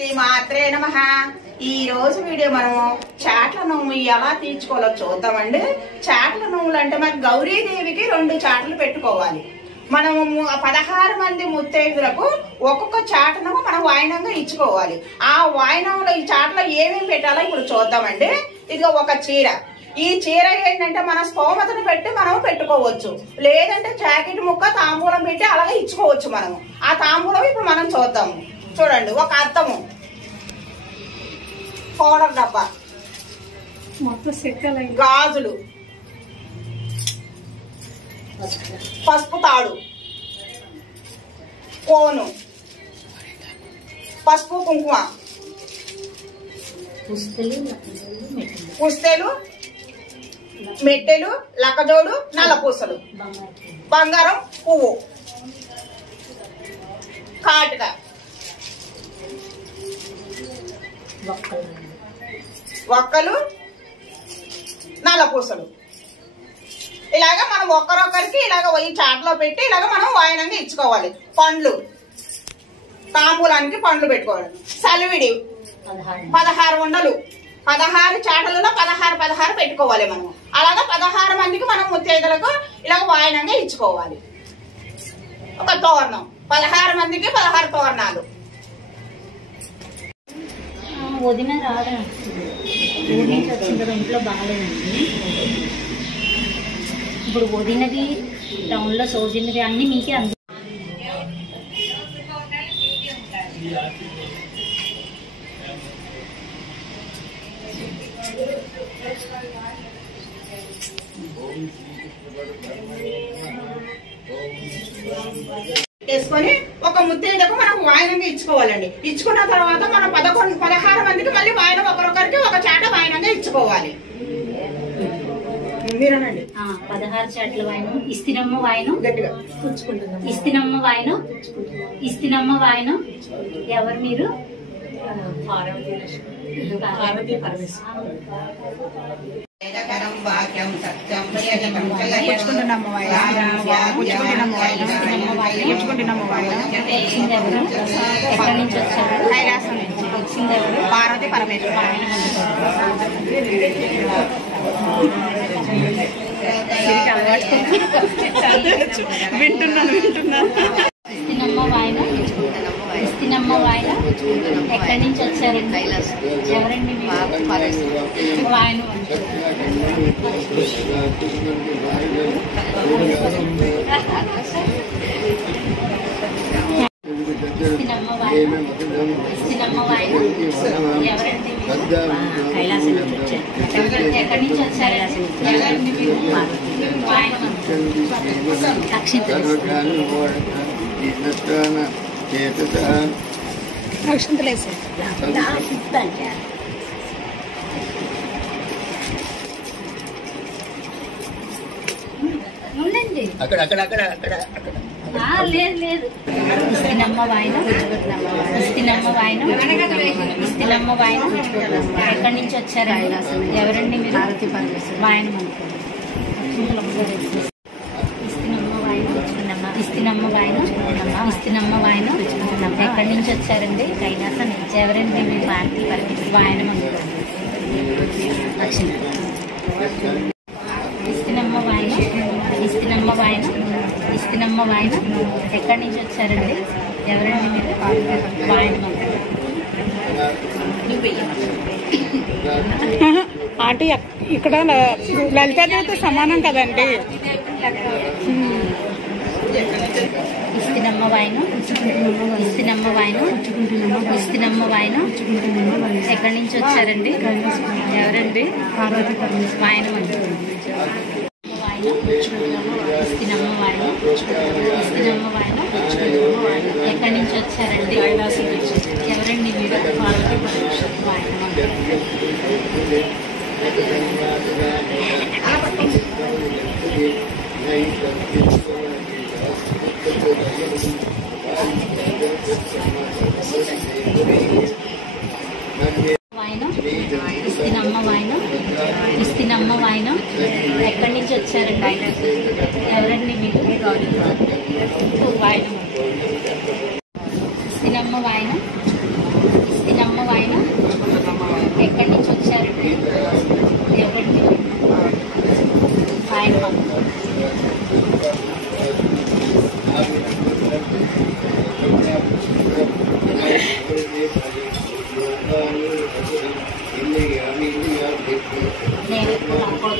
శ్రీమాత్రే నమః. ఈ రోజు వీడియో మనము చాట్ల నోము ఎలా తీర్చుకోవాలో చూద్దామండి. చాట్ల నోములు అంటే మనకి గౌరీదేవికి 2 చాట్లు పెట్టుకోవాలి. మనము 16 మంది ముత్తైదులకు ఒక్కొక్క చాటను మనం వాయినంగా ఇచ్చుకోవాలి. ఆ వాయినంలో ఈ చాట్లో ఏమేమి పెట్టాలో ఇప్పుడు చూద్దామండి. ఇదిగో ఒక చీర. ఈ చీర ఏంటంటే మన స్తోమతను పెట్టి మనం పెట్టుకోవచ్చు, లేదంటే జాకెట్ ముక్క తాంబూలం పెట్టి అలాగే ఇచ్చుకోవచ్చు. మనము ఆ తాంబూలం ఇప్పుడు మనం చూద్దాము. చూడండి, ఒక అద్దము, పౌడర్ డబ్బా, గాజులు, పసుపు తాడు, కోను, పసుపు కుంకుమ, పుస్తెలు, మెట్టెలు, లక్కజోడు, నల్లపూసలు, బంగారం పువ్వు, కాటుక, ఒక్కలు, నల్లపూసలు. ఇలాగా మనం ఒక్కరొక్కరికి ఇలాగ ఈ చాట్లో పెట్టి ఇలాగ మనం వాయినంగా ఇచ్చుకోవాలి. పండ్లు, తాంబూలానికి పండ్లు పెట్టుకోవాలి. సలివిడి 16 ఉండలు, 16 చాటలలో 16 పెట్టుకోవాలి. మనం అలాగా 16 మందికి మనం ముత్తైదులకు ఇలాగ వాయినంగా ఇచ్చుకోవాలి. ఒక తోరణం, 16 మందికి 16 తోరణాలు. వదిన రాదా వచ్చింది ఇంట్లో బాగాలేదండి. ఇప్పుడు వదినది టౌన్లో సౌజన్యది అన్ని మీకే అంది. వేసుకొని ఒక ముత్తైదుకు మనం వాయినంగా ఇచ్చుకోవాలండి. ఇచ్చుకున్న తర్వాత మనం 16 మందికి మళ్ళీ వాయినం ఒకరొకరికి ఒక చాట వాయినంగా ఇచ్చుకోవాలి. మీరనండి. 16 చాట్ల వాయనం, ఇస్తినమ్మ వాయనం, గట్టిగా ఇస్తినమ్మ వాయనం, ఇస్తినమ్మ వాయనం. ఎవరు మీరు? పార్వతీ పరమేశ్వరం. ఎక్కడి నుంచి వచ్చారు? కైలాసం నుంచి. పార్వతీ పరమేశ్వరం. వింటున్నాను. ఇస్తినమ్మ వాయనం, ఇస్తినమ్మ వాయనం. ఎక్కడి నుంచి వచ్చారండి? ఎవరండి వాయనం? ఇస్తినమ్మ వాయనం, ఇస్తినమ్మ వాయనం. ఎవరండి? కైలాసం నుంచి వచ్చారు. ఎక్కడి నుంచి వచ్చారు? ఎవరండి మీరు? వాయనం. అక్షింతలు ఉండండి. లేదు లేదు. ఇస్తినమ్మ వాయనం, ఇస్తినమ్మ వాయనం, ఇస్తినమ్మ వాయనం. ఎక్కడి నుంచి వచ్చారు? ఎవరండి మీరు? వాయనం అనుకోండి. ఇస్తినమ్మ వాయనం, ఇస్తినమ్మ వాయనం, ఇస్తినమ్మ వాయనం. ఎక్కడి నుంచి వచ్చారండి? కైలాసం నుంచి. ఎవరండి మీరు? పార్వతీ పరమేశ్వరం. వాయనం అనుకోండి. ఇస్తినమ్మ వాయనం, ఇస్తినమ్మ వాయనం, ఇస్తినమ్మ వాయనం. ఎక్కడి నుంచి వచ్చారండి? ఎవరండి మీరు? వాయనం ఆంటీ. ఇక్కడ లలితాదేవితో సమానం కదండి. ఇస్తినమ్మ వాయనం, ఇస్తినమ్మ వాయనం, ఇస్తినమ్మ వాయనం. ఎక్కడి నుంచి వచ్చారండి? ఎవరండి? పార్వతీ పరమేశ్వరం. వాయనం అనుకోండి. ఇస్తినమ్మ వాయనం, ఇస్తినమ్మ వాయనం. ఎక్కడి నుంచి వచ్చారండి? ఎవరండి మీరు? పార్వతీ పరమేశ్వరం. వాయనం వాయనం, ఇస్తినమ్మ వాయనం, ఇస్తినమ్మ వాయనం. ఎక్కడి నుంచి వచ్చారండి? ఎవరండి మీరు? వాయనం. ఇస్తినమ్మ వాయనం, నేను